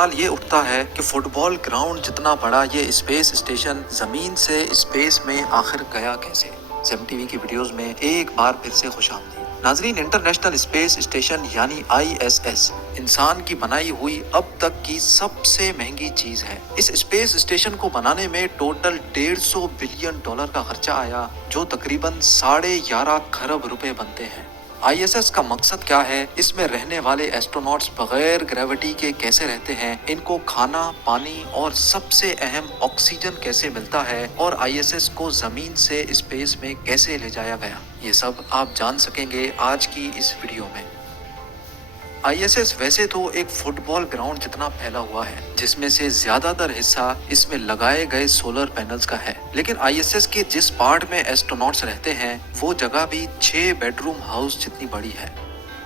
سوال یہ اٹھتا ہے کہ فٹ بال گراؤنڈ جتنا بڑا یہ اسپیس اسٹیشن زمین سے اسپیس میں آخر گیا کیسے؟ زیم ٹی وی کی ویڈیوز میں ایک بار پھر سے خوش آمدید ناظرین۔ انٹرنیشنل اسپیس اسٹیشن یعنی ISS انسان کی بنائی ہوئی اب تک کی سب سے مہنگی چیز ہے۔ اس اسپیس اسٹیشن کو بنانے میں ٹوٹل $150 بلین کا خرچہ آیا، جو تقریباً 11.5 کھرب روپے بنتے ہیں۔ ISS کا مقصد کیا ہے؟ اس میں رہنے والے ایسٹروناٹس بغیر گریوٹی کے کیسے رہتے ہیں، ان کو کھانا، پانی اور سب سے اہم آکسیجن کیسے ملتا ہے، اور ISS کو زمین سے اسپیس میں کیسے لے جایا گیا، یہ سب آپ جان سکیں گے آج کی اس ویڈیو میں۔ ISS ویسے تو ایک فٹ بال گراؤنڈ جتنا پھیلا ہوا ہے، جس میں سے زیادہ تر حصہ اس میں لگائے گئے سولر پینلز کا ہے، لیکن ISS کے جس پارٹ میں ایسٹروناٹس رہتے ہیں وہ جگہ بھی 6 بیڈ روم ہاؤس جتنی بڑی ہے۔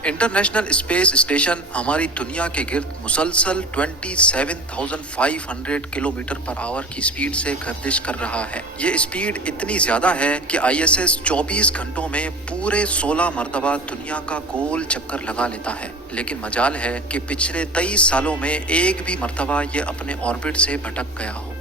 انٹرنیشنل اسپیس اسٹیشن ہماری دنیا کے گرد مسلسل 27,500 کلومیٹر پر آور کی سپیڈ سے گردش کر رہا ہے۔ یہ سپیڈ اتنی زیادہ ہے کہ ISS 24 گھنٹوں میں پورے 16 مرتبہ دنیا کا گول چکر لگا لیتا ہے، لیکن مجال ہے کہ پچھلے 23 سالوں میں ایک بھی مرتبہ یہ اپنے آربٹ سے بھٹک گیا ہو۔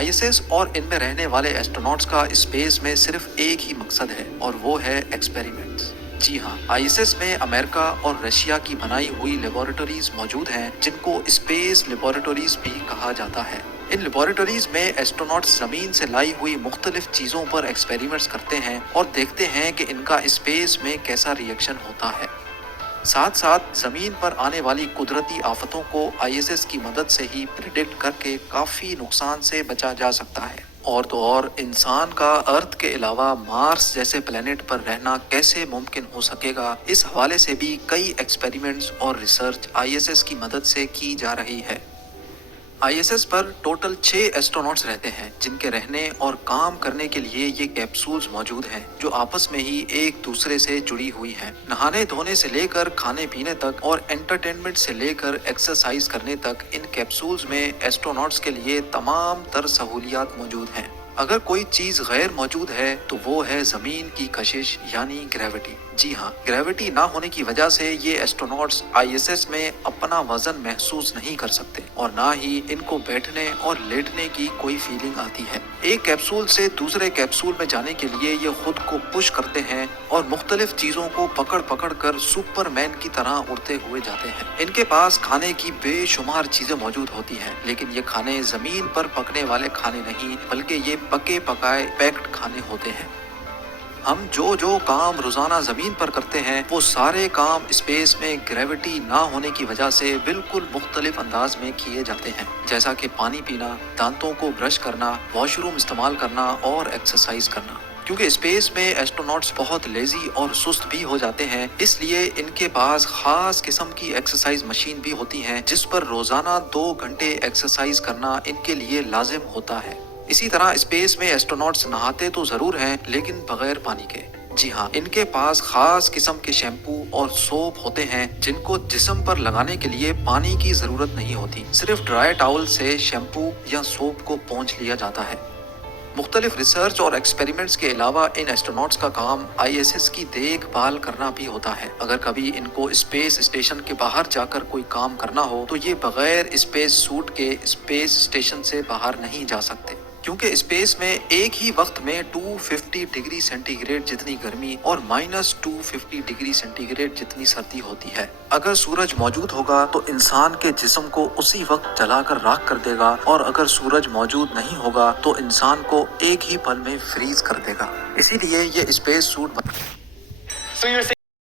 ISS اور ان میں رہنے والے ایسٹروناٹس کا اسپیس میں صرف ایک ہی مقصد ہے، اور وہ ہے ایکسپیریمنٹس۔ جی ہاں، ISS میں امریکہ اور رشیا کی بنائی ہوئی لیبارٹریز موجود ہیں، جن کو اسپیس لیبارٹریز بھی کہا جاتا ہے۔ ان لیبارٹریز میں ایسٹروناٹس زمین سے لائی ہوئی مختلف چیزوں پر ایکسپیریمنٹس کرتے ہیں اور دیکھتے ہیں کہ ان کا اسپیس میں کیسا ری ایکشن ہوتا ہے۔ ساتھ ساتھ زمین پر آنے والی قدرتی آفتوں کو ISS کی مدد سے ہی پریڈکٹ کر کے کافی نقصان سے بچا جا سکتا ہے۔ اور تو اور انسان کا ارتھ کے علاوہ مارس جیسے پلینٹ پر رہنا کیسے ممکن ہو سکے گا، اس حوالے سے بھی کئی ایکسپیریمنٹس اور ریسرچ ISS کی مدد سے کی جا رہی ہے۔ ISS پر ٹوٹل 6 ایسٹروناٹس رہتے ہیں، جن کے رہنے اور کام کرنے کے لیے یہ کیپسولز موجود ہیں، جو آپس میں ہی ایک دوسرے سے جڑی ہوئی ہیں۔ نہانے دھونے سے لے کر کھانے پینے تک اور انٹرٹینمنٹ سے لے کر ایکسرسائز کرنے تک ان کیپسولز میں ایسٹروناٹس کے لیے تمام تر سہولیات موجود ہیں۔ اگر کوئی چیز غیر موجود ہے تو وہ ہے زمین کی کشش یعنی گریوٹی۔ جی ہاں، گریوٹی نہ ہونے کی وجہ سے یہ ایسٹروناٹس ISS میں اپنا وزن محسوس نہیں کر سکتے، اور نہ ہی ان کو بیٹھنے اور لیٹنے کی کوئی فیلنگ آتی ہے۔ ایک کیپسول سے دوسرے کیپسول میں جانے کے لیے یہ خود کو پش کرتے ہیں اور مختلف چیزوں کو پکڑ پکڑ کر سپر مین کی طرح اڑتے ہوئے جاتے ہیں۔ ان کے پاس کھانے کی بے شمار چیزیں موجود ہوتی ہیں، لیکن یہ کھانے زمین پر پکنے والے کھانے نہیں، بلکہ یہ پکے پکائے پیکڈ کھانے ہوتے ہیں۔ ہم جو کام روزانہ زمین پر کرتے ہیں وہ سارے کام اسپیس میں گریوٹی نہ ہونے کی وجہ سے بالکل مختلف انداز میں کیے جاتے ہیں، جیسا کہ پانی پینا، دانتوں کو برش کرنا، واش روم استعمال کرنا اور ایکسرسائز کرنا۔ کیونکہ اسپیس میں ایسٹروناٹس بہت لیزی اور سست بھی ہو جاتے ہیں، اس لیے ان کے پاس خاص قسم کی ایکسرسائز مشین بھی ہوتی ہیں، جس پر روزانہ 2 گھنٹے ایکسرسائز کرنا ان کے لیے لازم ہوتا ہے۔ اسی طرح اسپیس میں ایسٹروناٹس نہاتے تو ضرور ہیں، لیکن بغیر پانی کے۔ جی ہاں، ان کے پاس خاص قسم کے شیمپو اور سوپ ہوتے ہیں، جن کو جسم پر لگانے کے لیے پانی کی ضرورت نہیں ہوتی، صرف ڈرائی ٹاول سے شیمپو یا سوپ کو پونچھ لیا جاتا ہے۔ مختلف ریسرچ اور ایکسپیریمنٹس کے علاوہ ان ایسٹروناٹس کا کام ISS کی دیکھ بھال کرنا بھی ہوتا ہے۔ اگر کبھی ان کو اسپیس اسٹیشن کے باہر جا کر کوئی کام کرنا ہو تو یہ بغیر اسپیس سوٹ کے اسپیس اسٹیشن سے باہر نہیں جا سکتے، کیونکہ اسپیس میں ایک ہی وقت میں 250 ڈگری سینٹی گریڈ جتنی گرمی اور -250 ڈگری سینٹی گریڈ جتنی سردی ہوتی ہے۔ اگر سورج موجود ہوگا تو انسان کے جسم کو اسی وقت جلا کر راکھ کر دے گا، اور اگر سورج موجود نہیں ہوگا تو انسان کو ایک ہی پل میں فریز کر دے گا۔ اسی لیے یہ اسپیس سوٹ